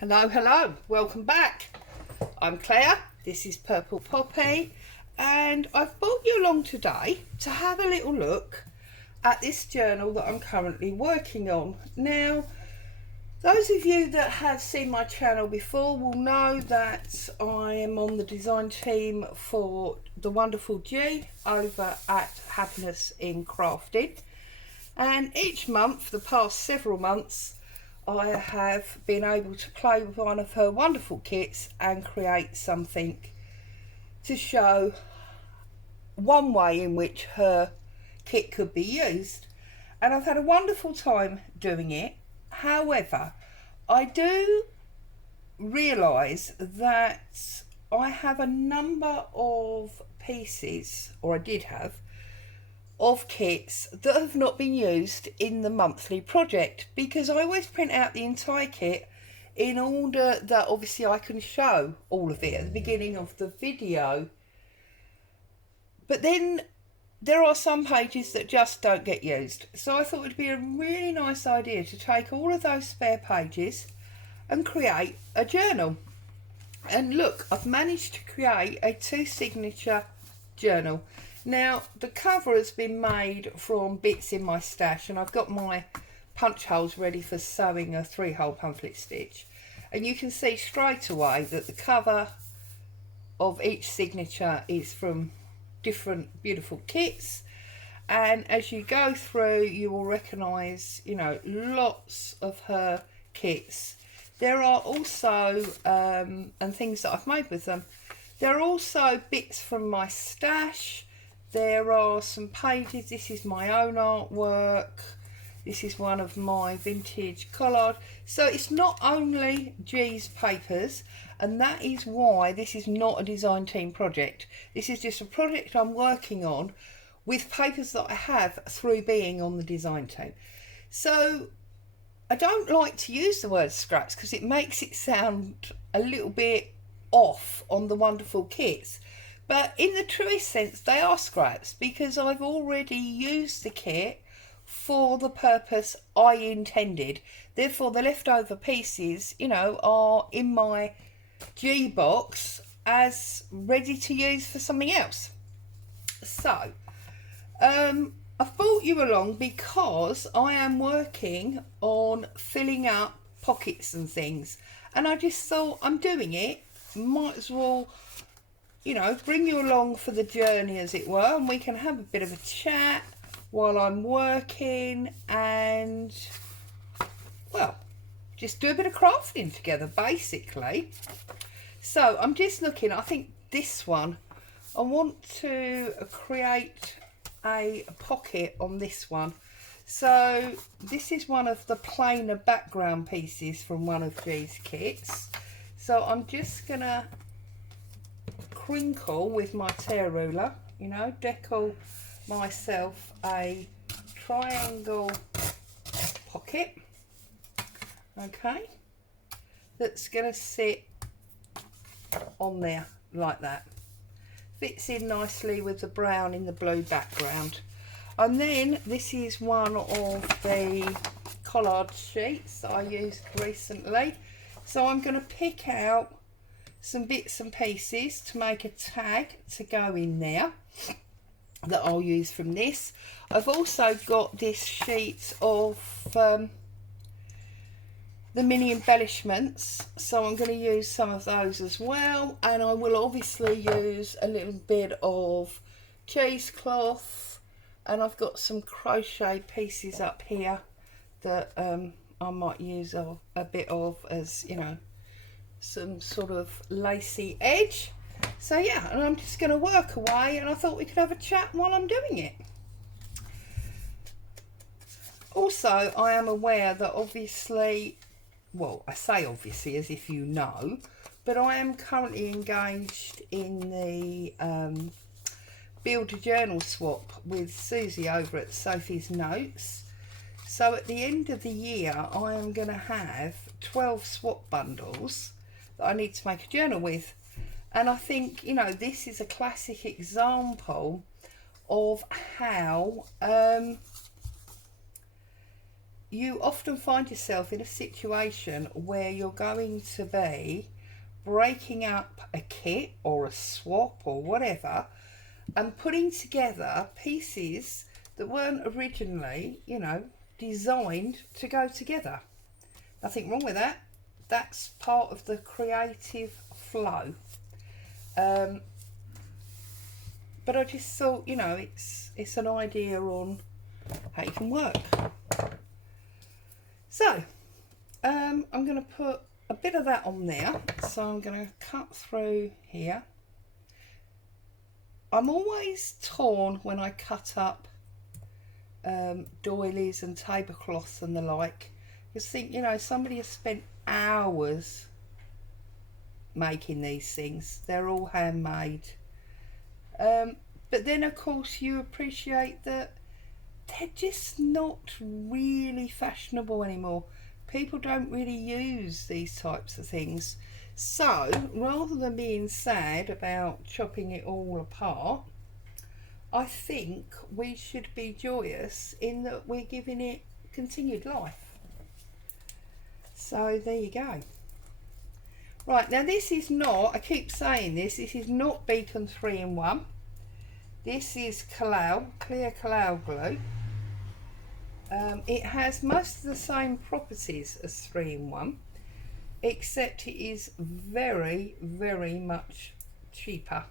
Hello, hello, welcome back. I'm Claire, this is Purple Poppy, and I've brought you along today to have a little look at this journal that I'm currently working on. Now, those of you that have seen my channel before will know that I am on the design team for the wonderful G over at Happiness in Crafting, and each month, the past several months, I have been able to play with one of her wonderful kits and create something to show one way in which her kit could be used, and I've had a wonderful time doing it. However, I do realise that I have a number of pieces, or I did have, of kits that have not been used in the monthly project, because I always print out the entire kit in order that obviously I can show all of it at the beginning of the video. But then there are some pages that just don't get used, so I thought it would be a really nice idea to take all of those spare pages and create a journal. And look, I've managed to create a 2-signature journal. Now, the cover has been made from bits in my stash, and I've got my punch holes ready for sewing a 3-hole pamphlet stitch. And you can see straight away that the cover of each signature is from different beautiful kits. And as you go through, you will recognise, you know, lots of her kits. There are also, and things that I've made with them, there are also bits from my stash. There are some pages. This is my own artwork. This is one of my vintage collard. So it's not only G's papers, and that is why this is not a design team project. This is just a project I'm working on with papers that I have through being on the design team. So I don't like to use the word scraps because it makes it sound a little bit off on the wonderful kits. But in the truest sense, they are scraps because I've already used the kit for the purpose I intended. Therefore, the leftover pieces, you know, are in my G box as ready to use for something else. So, I've brought you along because I am working on filling up pockets and things. And I just thought, I'm doing it, might as well, you know, bring you along for the journey, as it were, and we can have a bit of a chat while I'm working and, well, just do a bit of crafting together, basically. So I'm just looking, I think this one, I want to create a pocket on this one. So this is one of the plainer background pieces from one of these kits. So I'm just gonna crinkle with my tear ruler, you know, decal myself a triangle pocket, okay, that's going to sit on there like that. Fits in nicely with the brown in the blue background. And then this is one of the collard sheets that I used recently, so I'm going to pick out some bits and pieces to make a tag to go in there that I'll use from this. I've also got this sheet of the mini embellishments, so I'm going to use some of those as well, and I will obviously use a little bit of cheesecloth, and I've got some crochet pieces up here that I might use a bit of as, you know, some sort of lacy edge. So yeah, and I'm just going to work away, and I thought we could have a chat while I'm doing it. Also, I am aware that obviously, well, I say obviously as if you know, but I am currently engaged in the build a journal swap with Susie over at Sophie's Notes. So at the end of the year, I am going to have 12 swap bundles that I need to make a journal with. And I think, you know, this is a classic example of how you often find yourself in a situation where you're going to be breaking up a kit or a swap or whatever and putting together pieces that weren't originally, you know, designed to go together. Nothing wrong with that. That's part of the creative flow. But I just thought, you know, it's an idea on how you can work. So I'm going to put a bit of that on there. So I'm going to cut through here. I'm always torn when I cut up doilies and tablecloths and the like. Just think, you know, somebody has spent hours making these things. They're all handmade. But then of course you appreciate that they're just not really fashionable anymore. People don't really use these types of things. So rather than being sad about chopping it all apart, I think we should be joyous in that we're giving it continued life. So there you go. Right, now this is not, I keep saying this is not Beacon 3-in-1. This is Collal, clear Collal glue. It has most of the same properties as 3-in-1, except it is very, very much cheaper.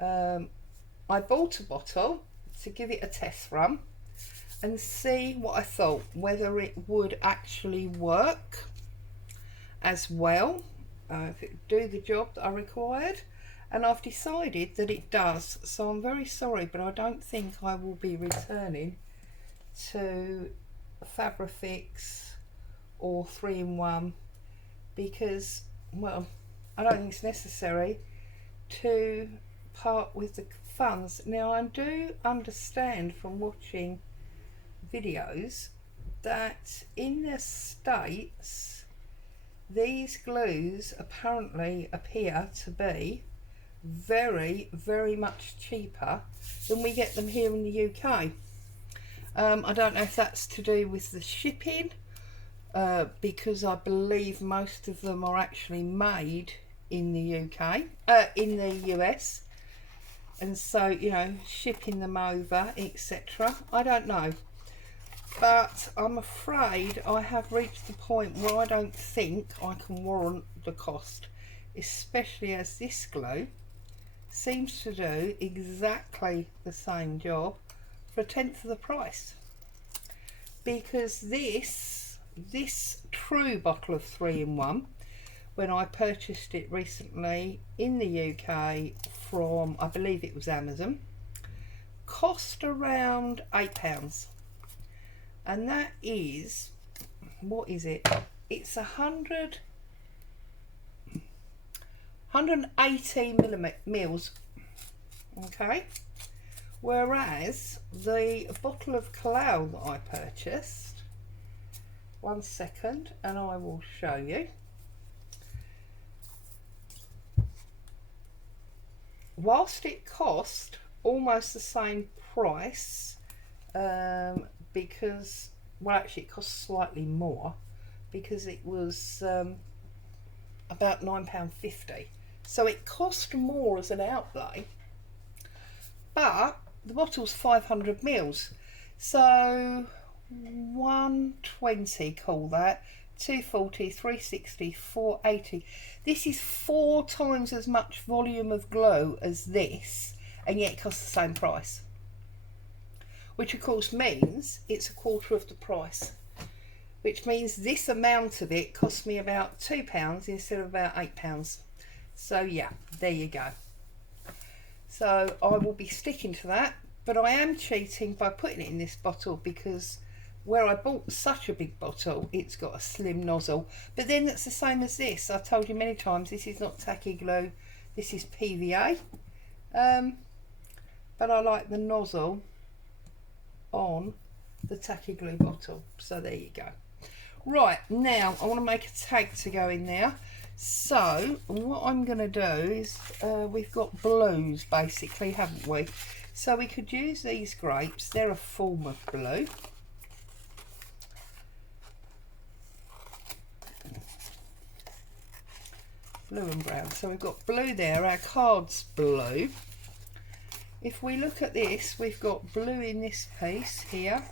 I bought a bottle to give it a test run and see what I thought, whether it would actually work as well, if it would do the job that I required, and I've decided that it does. So I'm very sorry, but I don't think I will be returning to Fabrifix or 3-in-1 because, well, I don't think it's necessary to part with the funds. Now I do understand from watching videos that in the States these glues apparently appear to be very, very much cheaper than we get them here in the UK. I don't know if that's to do with the shipping, because I believe most of them are actually made in the UK, in the US, and so, you know, shipping them over, etc. I don't know, but I'm afraid I have reached the point where I don't think I can warrant the cost, especially as this glue seems to do exactly the same job for a tenth of the price. Because this true bottle of 3-in-1, when I purchased it recently in the UK from, I believe it was Amazon, cost around £8, and that is, what is it? It's 180 mils, okay? Whereas the bottle of Collal that I purchased, one second and I will show you, whilst it cost almost the same price, because, well, actually it cost slightly more because it was about £9.50, so it cost more as an outlay, but the bottle's 500 mils, so 120, call that, 240, 360, 480. This is 4 times as much volume of glue as this, and yet it costs the same price, which of course means it's a quarter of the price, which means this amount of it cost me about £2 instead of about £8. So yeah, there you go. So I will be sticking to that, but I am cheating by putting it in this bottle because where I bought such a big bottle, it's got a slim nozzle. But then that's the same as this. I've told you many times, this is not tacky glue, this is PVA. But I like the nozzle on the tacky glue bottle. So there you go. Right, now I want to make a tag to go in there. So what I'm going to do is, we've got blues basically, haven't we? So we could use these grapes, they're a form of blue. blue and brown. So we've got blue there, our card's blue. If we look at this, we've got blue in this piece here.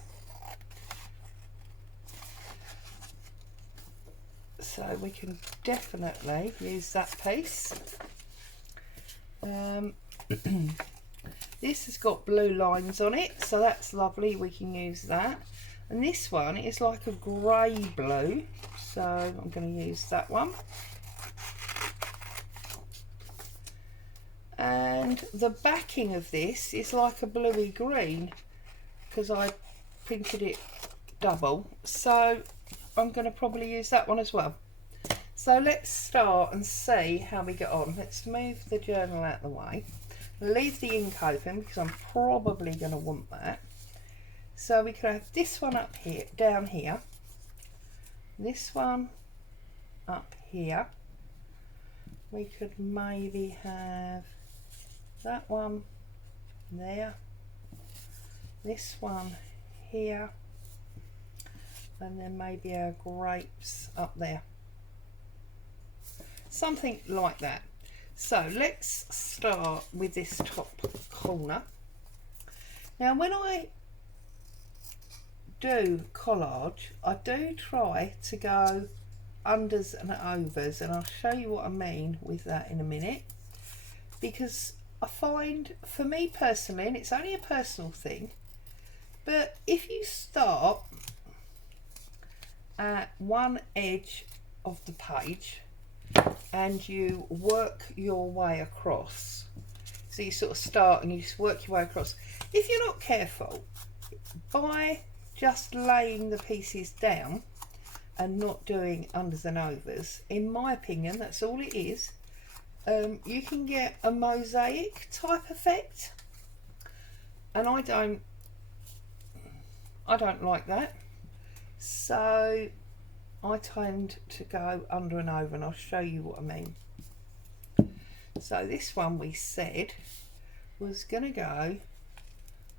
So we can definitely use that piece. This has got blue lines on it, so that's lovely, we can use that. And this one is like a grey blue, so I'm going to use that one. And the backing of this is like a bluey green, because I printed it double, so I'm going to probably use that one as well. So let's start and see how we get on. Let's move the journal out of the way. Leave the ink open because I'm probably going to want that. So we could have this one up here, down here. This one up here. We could maybe have that one there. This one here. And then maybe our grapes up there. Something like that. So let's start with this top corner. Now when I do collage, I do try to go unders and overs, and I'll show you what I mean with that in a minute, because I find, for me personally, and it's only a personal thing, but if you start at one edge of the page and you work your way across, so you sort of start and you just work your way across, if you're not careful, by just laying the pieces down and not doing unders and overs, in my opinion, that's all it is, you can get a mosaic type effect, and I don't like that. So I tend to go under and over, and I'll show you what I mean. So this one we said was going to go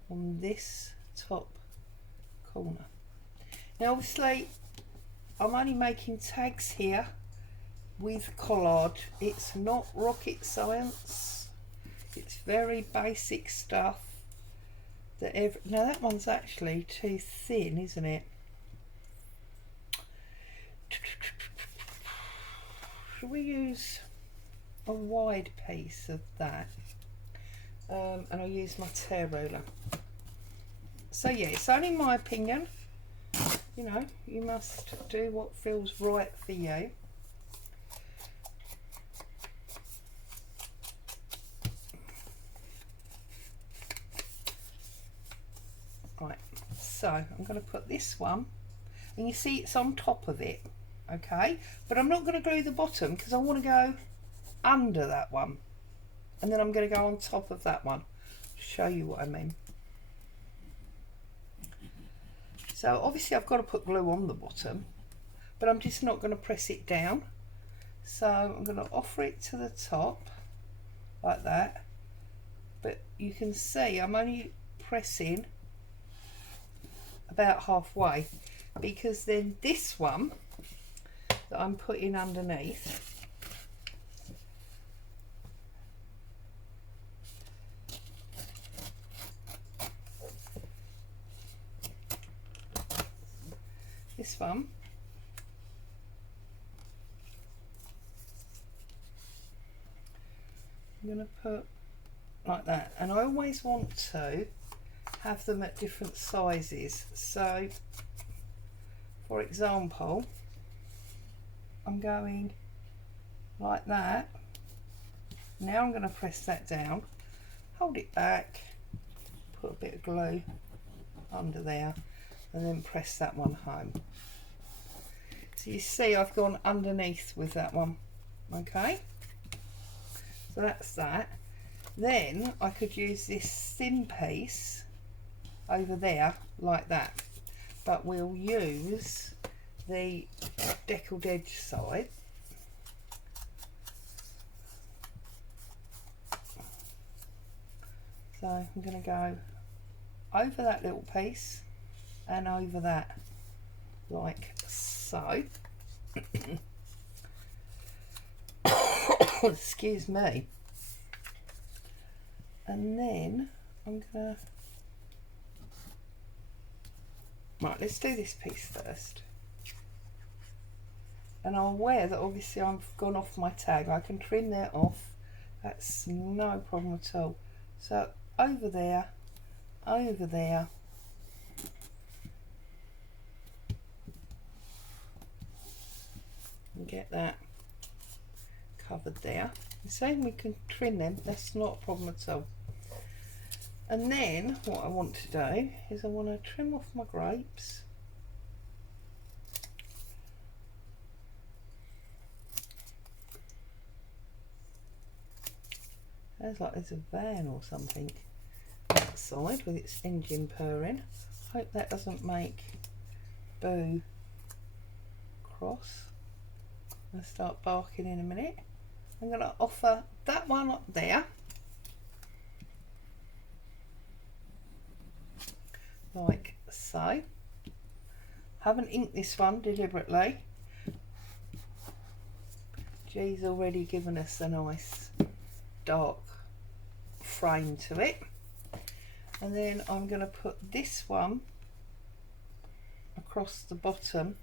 on this top corner. Now obviously I'm only making tags here with collage. It's not rocket science. It's very basic stuff. Now that one's actually too thin, isn't it? Should we use a wide piece of that? And I'll use my tear ruler. So yeah, it's only my opinion. You know, you must do what feels right for you. Right, so I'm going to put this one, and you see it's on top of it, okay? But I'm not going to glue the bottom because I want to go under that one, and then I'm going to go on top of that one. Show you what I mean. So obviously I've got to put glue on the bottom, but I'm just not going to press it down. So I'm going to offer it to the top like that, but you can see I'm only pressing about halfway, because then this one that I'm putting underneath, this one, I'm going to put like that, and I always want to have them at different sizes. So for example, I'm going like that. Now I'm going to press that down, hold it back, put a bit of glue under there, and then press that one home. So you see I've gone underneath with that one, okay? So that's that. Then I could use this thin piece over there like that, but we'll use the deckled edge side. So I'm going to go over that little piece and over that like so. excuse me. And then I'm gonna, right, let's do this piece first. And I'm aware that obviously I've gone off my tag. I can trim that off, that's no problem at all. So over there, and get that covered there. The same, we can trim them, that's not a problem at all. And then what I want to do is I want to trim off my grapes. Sounds like there's a van or something outside with its engine purring. Hope that doesn't make Boo cross. I'm going to start barking in a minute. I'm going to offer that one up there, like so. Haven't inked this one deliberately. G's already given us a nice dark frame to it. And then I'm going to put this one across the bottom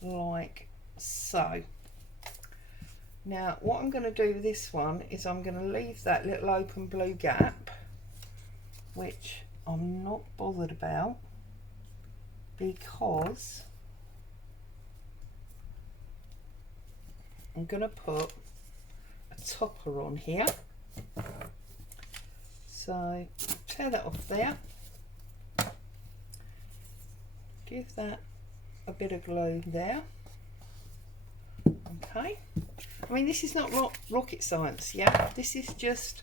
like so. Now what I'm going to do with this one is I'm going to leave that little open blue gap, which I'm not bothered about because I'm going to put a topper on here. So tear that off there, give that a bit of glue there. Okay, I mean this is not rocket science, yeah, this is just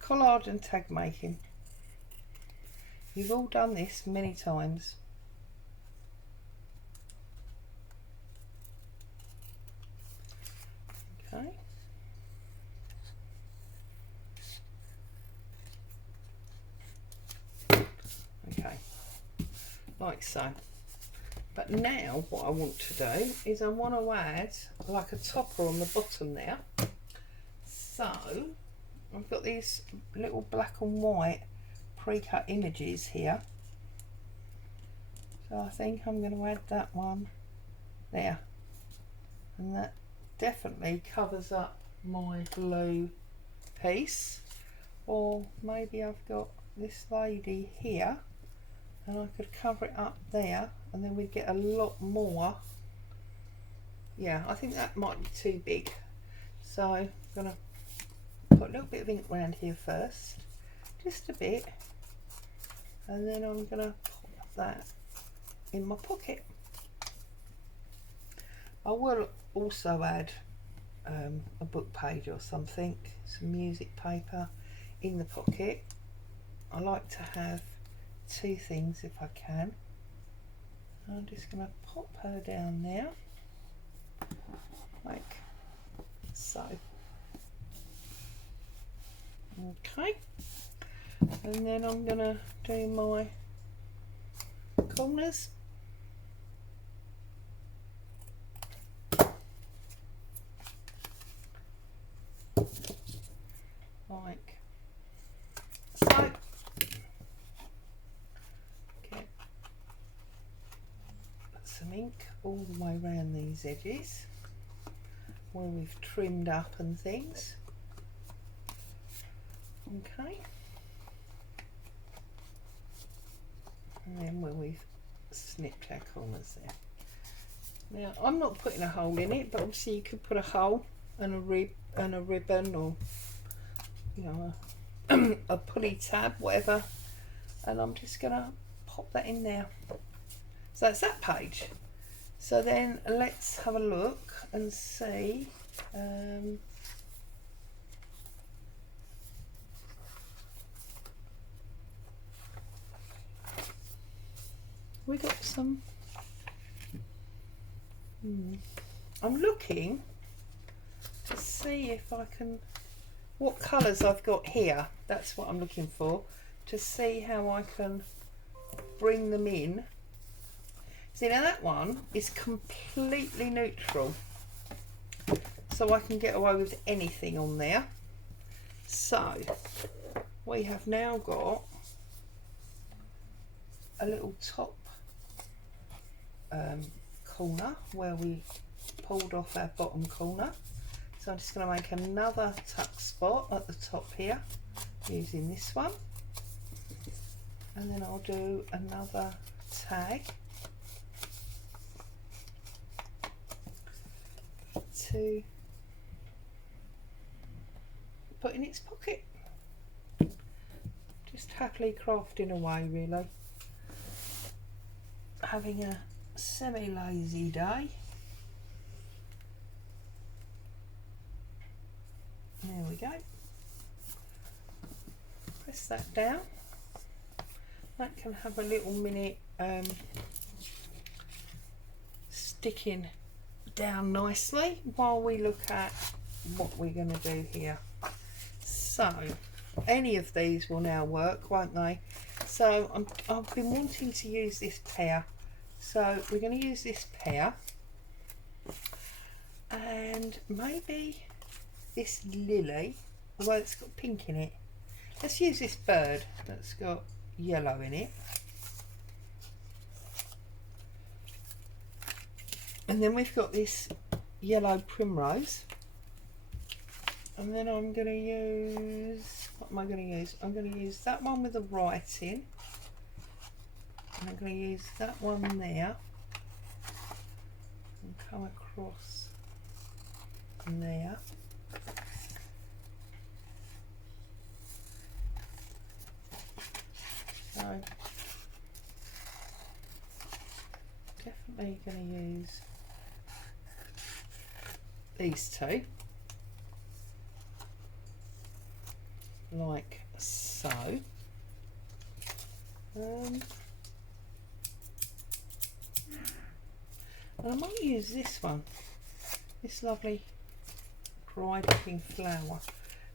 collard and tag making. You've all done this many times. Okay. Okay, like so. But now what I want to do is I want to add like a topper on the bottom there. So I've got these little black and white pre-cut images here. So I think I'm going to add that one there. And that definitely covers up my blue piece. Or maybe I've got this lady here and I could cover it up there and then we'd get a lot more. Yeah, I think that might be too big. So I'm going to put a little bit of ink around here first, just a bit, and then I'm going to pop that in my pocket. I will also add a book page or something, some music paper in the pocket. I like to have two things if I can. I'm just going to pop her down there like so. Okay, and then I'm going to do my corners. Like so. Get some ink all the way around these edges where we've trimmed up and things. Okay, and then where we've snipped our corners there. Now I'm not putting a hole in it, but obviously you could put a hole and a rib and a ribbon, or you know, a pulley tab, whatever, and I'm just gonna pop that in there. So that's that page. So then let's have a look and see. We got some. I'm looking to see if I can, what colours I've got here. That's what I'm looking for, to see how I can bring them in. See, now that one is completely neutral, so I can get away with anything on there. So we have now got a little top corner where we pulled off our bottom corner. So I'm just going to make another tuck spot at the top here using this one, and then I'll do another tag to put in its pocket. Just happily crafting away, really, having a semi-lazy day. There we go. Press that down. That can have a little minute sticking down nicely while we look at what we're going to do here. So any of these will now work, won't they? So I've been wanting to use this pear, so we're going to use this pear, and maybe this lily, although it's got pink in it. Let's use this bird that's got yellow in it. And then we've got this yellow primrose. And then I'm going to use, what am I going to use? I'm going to use that one with the writing. And I'm going to use that one there. And come across there. So definitely going to use these two, like so. And I might use this one, this lovely bright looking flower.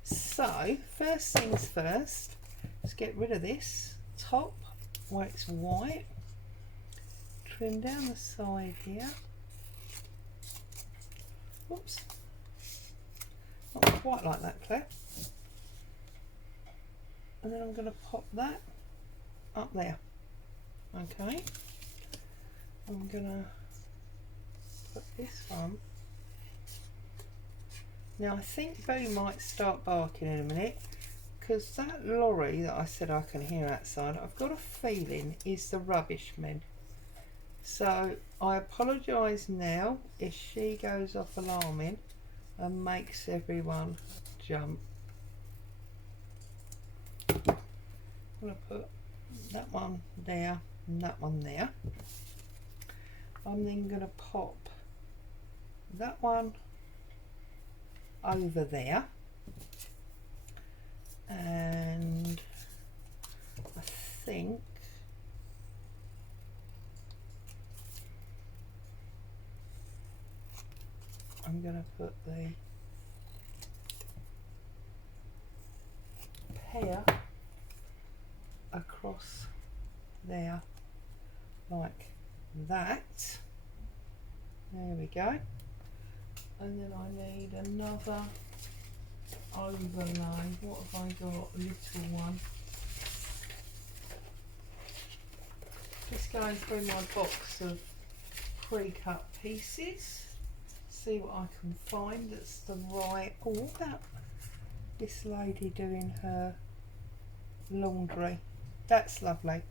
So first things first, let's get rid of this top where it's white, trim down the side here. Whoops, not quite like that, Claire. And then I'm going to pop that up there. Okay, I'm going to put this one. Now I think Boo might start barking in a minute, because that lorry that I said I can hear outside, I've got a feeling is the rubbish men. So I apologise now if she goes off alarming and makes everyone jump. I'm going to put that one there and that one there. I'm then going to pop that one over there, and I think I'm going to put the pear across there like that. There we go. And then I need another overlay. What have I got? A little one. Just going through my box of pre-cut pieces, see what I can find that's the right. Oh, what about this lady doing her laundry? That's lovely.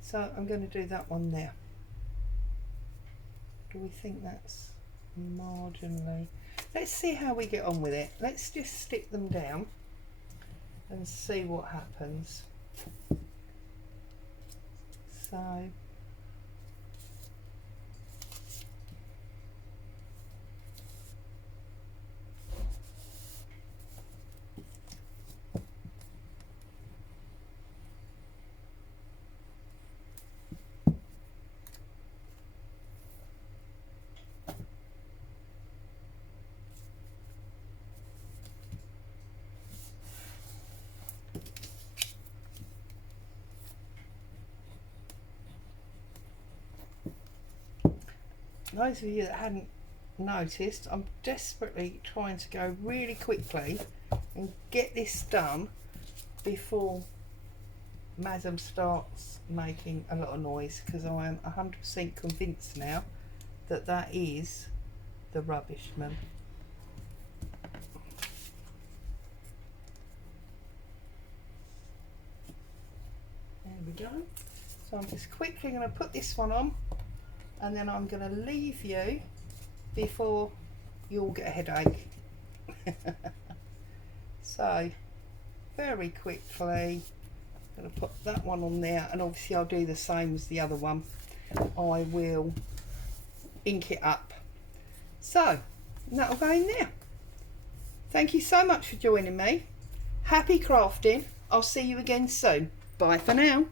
So I'm going to do that one there. Do we think that's marginally? Let's see how we get on with it. Let's just stick them down and see what happens. So those of you that hadn't noticed, I'm desperately trying to go really quickly and get this done before Madam starts making a lot of noise, because I am 100% convinced now that that is the rubbish man. There we go. So I'm just quickly going to put this one on, and then I'm going to leave you before you all get a headache. So very quickly I'm going to put that one on there, and obviously I'll do the same as the other one. I will ink it up. So that'll go in there. Thank you so much for joining me. Happy crafting. I'll see you again soon. Bye for now.